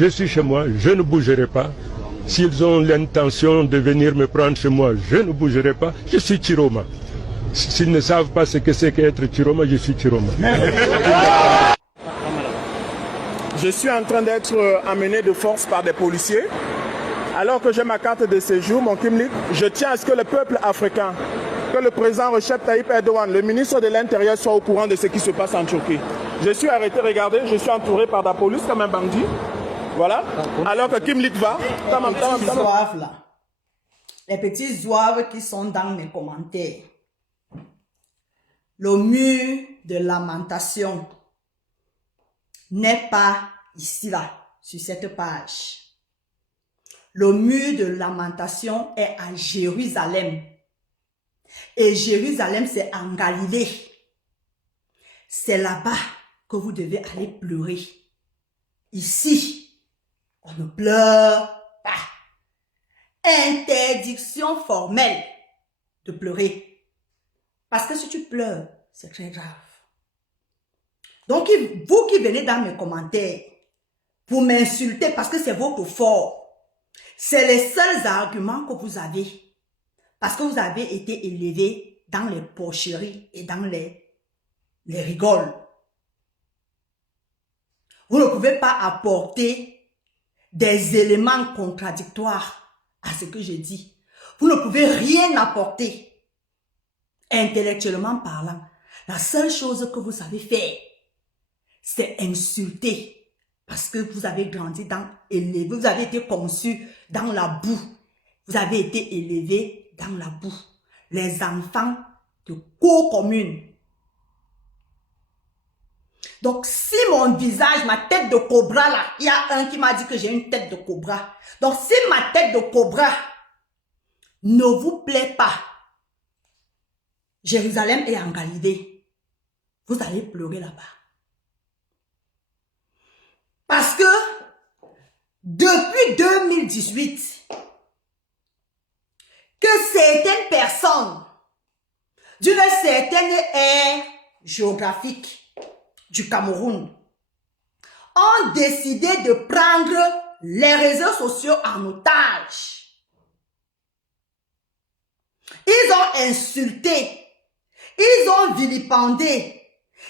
Je suis chez moi, je ne bougerai pas. S'ils ont l'intention de venir me prendre chez moi, je ne bougerai pas. Je suis Chiroma. S'ils ne savent pas ce que c'est qu'être Chiroma, je suis Chiroma. Je suis en train d'être amené de force par des policiers. Alors que j'ai ma carte de séjour, mon Kimlik, je tiens à ce que le peuple africain, que le président Recep Tayyip Erdogan, le ministre de l'Intérieur, soit au courant de ce qui se passe en Turquie. Je suis arrêté, regardez, je suis entouré par la police comme un bandit. Voilà. Alors que Kimlik va. Les petits zouaves qui sont dans mes commentaires. Le mur de lamentation n'est pas ici, là, sur cette page. Le mur de lamentation est à Jérusalem. Et Jérusalem, c'est en Galilée. C'est là-bas que vous devez aller pleurer. Ici, on ne pleure pas. Interdiction formelle de pleurer. Parce que si tu pleures, c'est très grave. Donc, vous qui venez dans mes commentaires pour m'insulter parce que c'est votre fort, c'est les seuls arguments que vous avez. Parce que vous avez été élevé dans les porcheries et dans les rigoles. Vous ne pouvez pas apporter des éléments contradictoires à ce que je dis. Vous ne pouvez rien apporter, intellectuellement parlant. La seule chose que vous savez faire, c'est insulter. Parce que vous avez grandi élevé, vous avez été conçu dans la boue. Vous avez été élevé dans la boue. Les enfants de cour commune. Donc, si mon visage, ma tête de cobra là, il y a un qui m'a dit que j'ai une tête de cobra. Donc, si ma tête de cobra ne vous plaît pas, Jérusalem est en Galilée, vous allez pleurer là-bas. Parce que, depuis 2018, que certaines personnes d'une certaine ère géographique du Cameroun ont décidé de prendre les réseaux sociaux en otage. Ils ont insulté, ils ont vilipendé,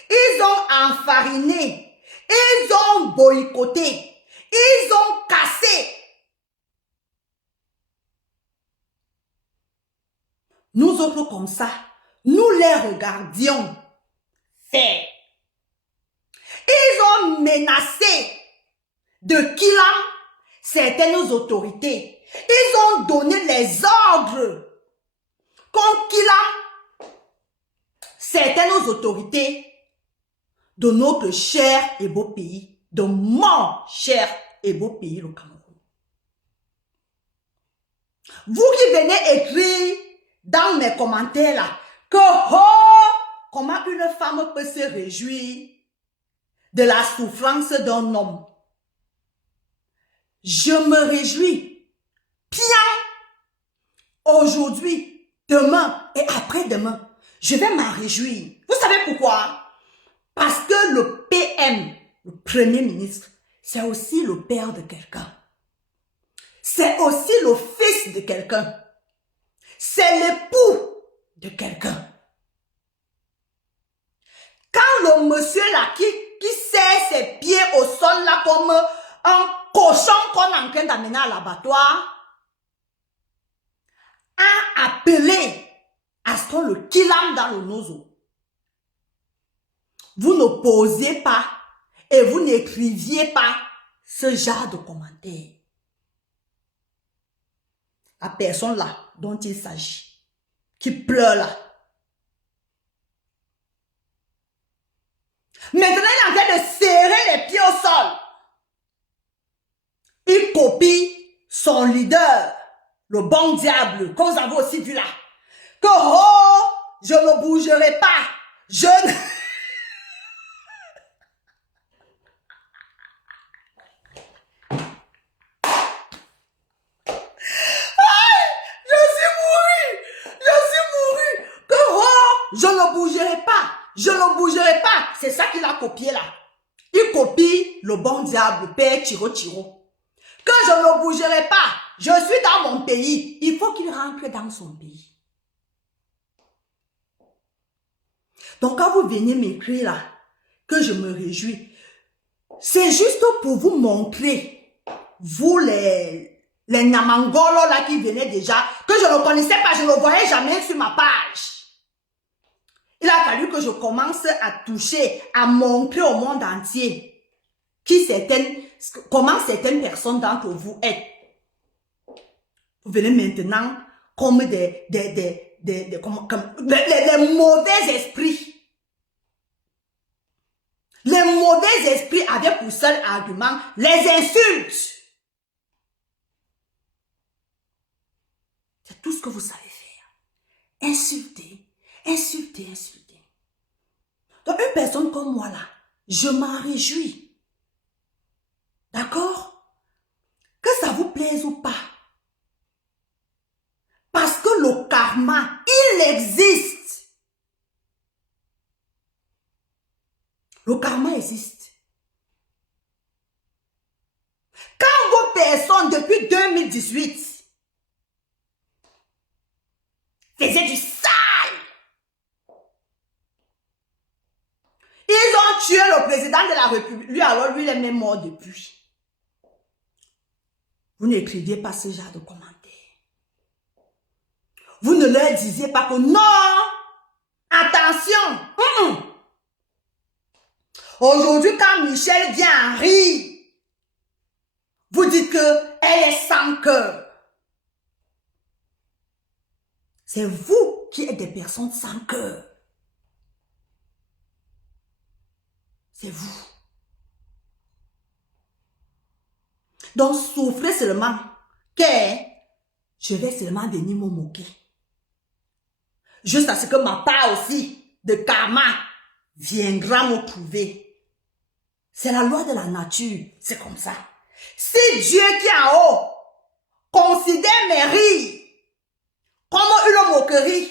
ils ont enfariné, ils ont boycotté, ils ont cassé. Nous autres comme ça, nous les regardions faire. Ils ont menacé de killam certaines autorités. Ils ont donné les ordres qu'on killam certaines autorités de notre cher et beau pays, de mon cher et beau pays, le Cameroun. Vous qui venez écrire dans mes commentaires là, que comment une femme peut se réjouir de la souffrance d'un homme. Je me réjouis bien aujourd'hui, demain et après-demain. Je vais m'en réjouir. Vous savez pourquoi? Parce que le PM, le Premier ministre, c'est aussi le père de quelqu'un. C'est aussi le fils de quelqu'un. C'est l'époux de quelqu'un. Quand le monsieur là qui serre ses pieds au sol là comme un cochon qu'on est en train d'amener à l'abattoir, a appelé à ce qu'on le killam dans le nozo. Vous ne posiez pas et vous n'écriviez pas ce genre de commentaires. La personne là dont il s'agit, qui pleure là. Maintenant, il est en train de serrer les pieds au sol. Il copie son leader, le bon diable, que vous avez aussi vu là. Que je ne bougerai pas. Je ne... Je ne bougerai pas. Je ne bougerai pas. C'est ça qu'il a copié là. Il copie le bon diable, Père Tiro Tiro. que je ne bougerai pas. Je suis dans mon pays. Il faut qu'il rentre dans son pays. Donc, quand vous venez m'écrire là, que je me réjouis, c'est juste pour vous montrer, vous les Namangolos là qui venaient déjà, que je ne connaissais pas, je ne voyais jamais sur ma page. Il a fallu que je commence à toucher, à montrer au monde entier comment certaines personnes d'entre vous êtes. Vous venez maintenant comme les mauvais esprits. Les mauvais esprits avaient pour seul argument les insultes. C'est tout ce que vous savez faire. Insulter, insulter, insulter. Donc une personne comme moi là, je m'en réjouis. D'accord? Que ça vous plaise ou pas. Parce que le karma, il existe. Le karma existe. Quand vos personnes, depuis 2018, faisaient du sale, ils ont tué le président de la République. Lui, alors, lui, il est même mort depuis. Vous n'écriviez pas ce genre de commentaires. Vous ne leur disiez pas que non, attention. Aujourd'hui, quand Michel vient rire, vous dites qu'elle est sans cœur. C'est vous qui êtes des personnes sans cœur. C'est vous. Donc, souffrez seulement que je vais seulement venir me moquer. Juste à ce que ma part aussi de karma viendra me trouver. C'est la loi de la nature. C'est comme ça. Si Dieu qui est en haut considère mes rires comme une moquerie,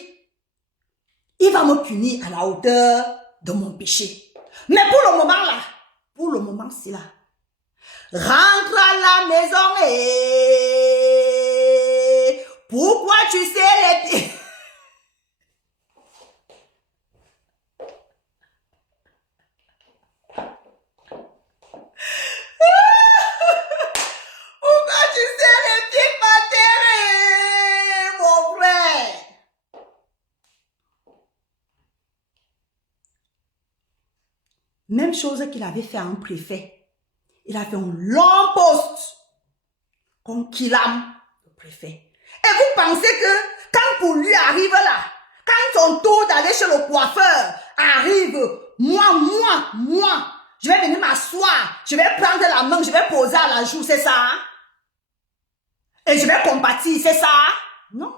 il va me punir à la hauteur de mon péché. Mais pour le moment là, c'est là. Rentre à la maison et pourquoi tu sais les pieds? Pourquoi tu sais les pieds paternels, mon frère? Même chose qu'il avait fait à un préfet. Il a fait un long poste contre Kilam, le préfet. Et vous pensez que quand pour lui arrive là, quand son tour d'aller chez le coiffeur arrive, moi, je vais venir m'asseoir, je vais prendre la main, je vais poser à la joue, c'est ça? Hein? Et je vais compatir, c'est ça? Hein? Non.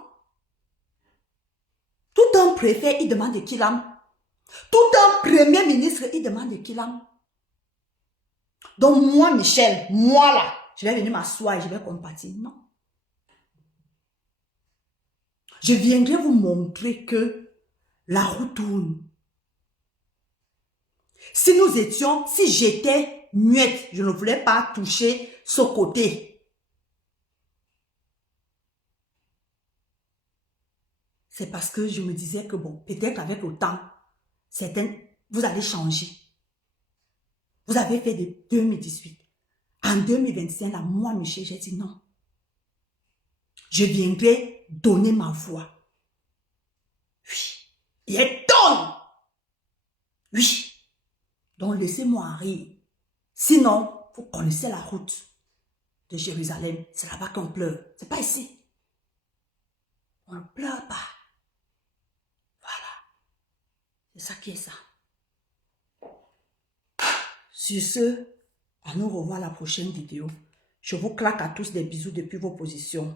Tout un préfet, il demande de Kilam. Tout un premier ministre, il demande de Kilam. Donc moi, Michel, moi là, je vais venir m'asseoir et je vais compatir. Non. Je viendrai vous montrer que la roue tourne. Si j'étais muette, je ne voulais pas toucher ce côté. C'est parce que je me disais que bon, peut-être avec le temps, vous allez changer. Vous avez fait de 2018. En 2025, là, moi, Michel, j'ai dit non. Je viendrai donner ma voix. Oui. Et elle donne. Oui. Donc, laissez-moi rire. Sinon, vous connaissez la route de Jérusalem. C'est là-bas qu'on pleure. C'est pas ici. On ne pleure pas. Voilà. C'est ça qui est ça. Sur ce, à nous revoir la prochaine vidéo. Je vous claque à tous des bisous depuis vos positions.